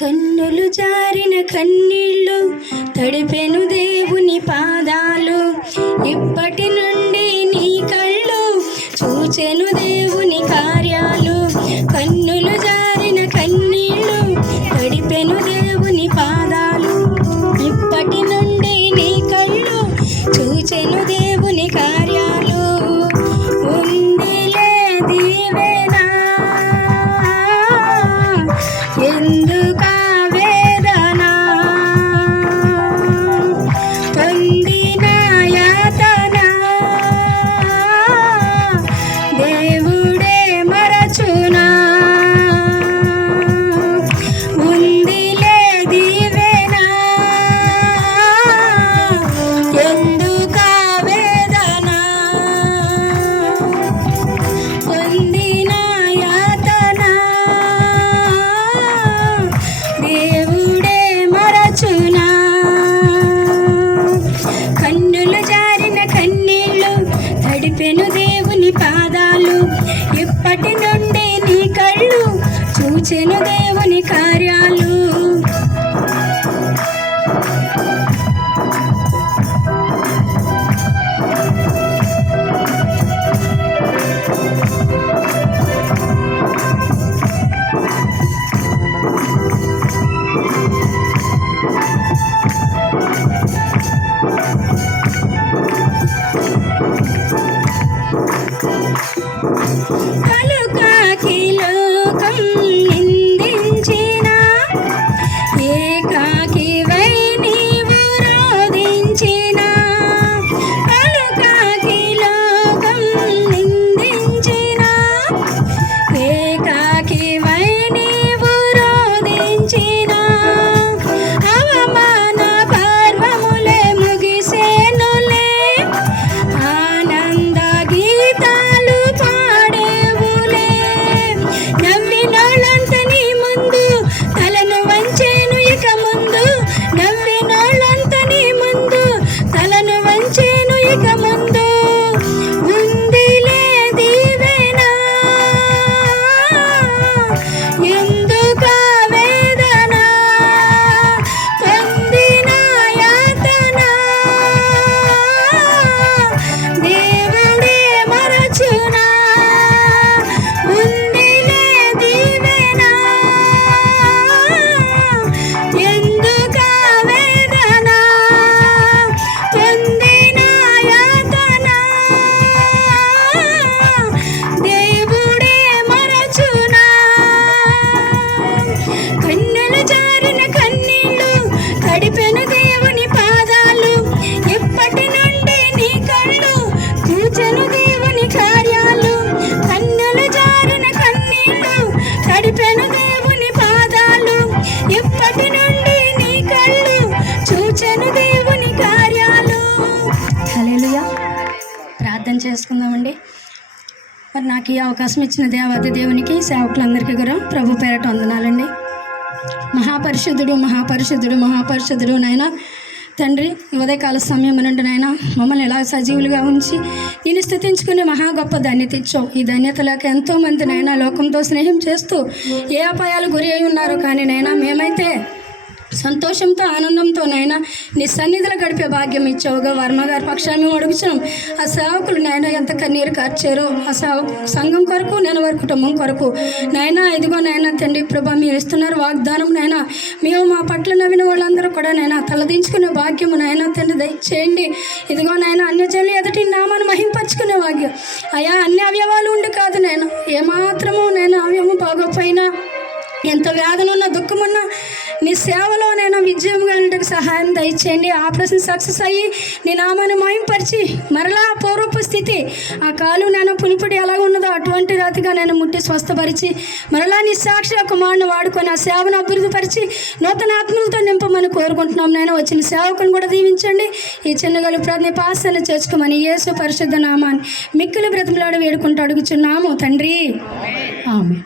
కన్నులు జారిన కన్నీళ్ళు తడిపెను దేవుని పాదాలు, ఇప్పటి నుండి నీ కళ్ళు చూచెను దేవుని కార్యాలు. కన్నులు జారిన కన్నీళ్ళు తడిపెను దేవుని పాదాలు, ఇప్పటి నుండి నీ కళ్ళు చూచెను దేవుని కార్యాలు. ఉందిలే దీవెనా ఎందుకా వేదన, పొందిన యాతన దేవుడే మరచునా. ఉందిలే దీవెనా ఎందుకా వేదన, పొందిన యాతన దేవుడే మరచునా. కన్నులు జారిన కన్నీళ్ళు తడిపెను దేవుని పాదాలు, ఇప్పటి నుండి నీ కళ్ళు చూచెను దేవుని కార్యాలు. పలుకాకి లోకం నిందించిన, ఏకాకివై నీవు రోదించిన. పలుకాకి లోకం నిందించిన, ఏకాకివై నీవు రోదించిన. అవమాన పర్వములే ముగిసేనులే, ఆనంద గీతాలు పాడేవులే. నవ్వినోళ్ళంత నీ ముందు తలను వంచేను ఇక ముందు, నవ్వినోళ్ళంత నీ ముందు తలను వంచేను ఇక ముందు. ఉందిలే దీవెనా ఎందుకా వేదన, పొందిన యాతన దేవుడే మరచునా. ఉందిలే దీవెనా ఎందుకా వేదన, పొందిన యాతన దేవుడే మరచునా. కన్నులు జారిన కన్నీళ్ళు తడిపెను దేవుని పాదాలు, ఇప్పటి నుండి నీ కళ్ళు చూచెను దేవుని కార్యాలు. కన్నులు జారిన కన్నీళ్ళు తడిపెను దేవుని పాదాలు, ఇప్పటి నుండి నీ కళ్ళు చూచెను దేవుని కార్యాలు. హల్లెలూయా. ప్రార్థన చేసుకుందామండి. మరి నాకు ఈ అవకాశం ఇచ్చిన దేవాది దేవునికి, సేవకులందరికీ కూడా ప్రభు పేరట వందనాలండి. మహాపరిశుద్ధుడు మహాపరిశుద్ధుడు మహాపరిశుద్ధుడు నాయన తండ్రి, ఉదయకాల సమయం నుండి నాయన మమ్మల్ని ఎలా సజీవులుగా ఉంచి నేను స్థుతించుకునే మహా గొప్ప ధన్యత ఇచ్చావు. ఈ ధన్యతలోకి ఎంతోమంది నాయన లోకంతో స్నేహం చేస్తూ ఏ అపాయాలు గురి అయి ఉన్నారో, కానీ నాయన మేమైతే సంతోషంతో ఆనందంతో నాయన నీ సన్నిధిలో గడిపే భాగ్యం ఇచ్చావుగా. వర్మ గారి పక్షాన్ని మేము అడుగుతున్నాం. ఆ సేవకులు నాయన ఎంత కన్నీరు కార్చారో, ఆ సంఘం కొరకు, నేను వారి కుటుంబం కొరకు నాయన. ఇదిగో నాయన తండ్రి ప్రభా, మీరు ఇస్తున్నారు వాగ్దానం నాయన. మేము మా పట్ల నవ్విన వాళ్ళందరూ కూడా నాయన తలదించుకునే భాగ్యము నాయన తండ్రి దయచేయండి. ఇదిగో నాయన అన్యజనులు ఎదుటి నామాన్ని మహింపరుచుకునే భాగ్యం అయా. అన్ని అవయవాలు ఉండి కాదు నాయన, ఏమాత్రము నేను అవయము బాగోపోయినా, ఎంత వేదనున్న దుఃఖమున్నా నీ సేవలో నేను విజయం కలిగడానికి సహాయం దయచేయండి. ఆపరేషన్ సక్సెస్ అయ్యి నీ నామాన్ని మహింపరిచి మరలా పూర్వపు స్థితి, ఆ కాలు నేను పులిపిడి ఎలా ఉన్నదో అటువంటి రాతిగా నేను ముట్టి స్వస్థపరిచి మరలా నీ సాక్షి కుమారుని వాడుకొని ఆ సేవను అభివృద్ధిపరిచి నూతన ఆత్మలతో నింపమని కోరుకుంటున్నాం. నేను వచ్చిన సేవకుని కూడా దీవించండి. ఈ చిన్నగలు ప్రతి పాసన చేసుకోమని యేసు పరిశుద్ధ నామాన్ని మిక్కిలి బ్రతిమలాడి వేడుకుంటూ అడుగుచున్నాము తండ్రి. ఆమేన్.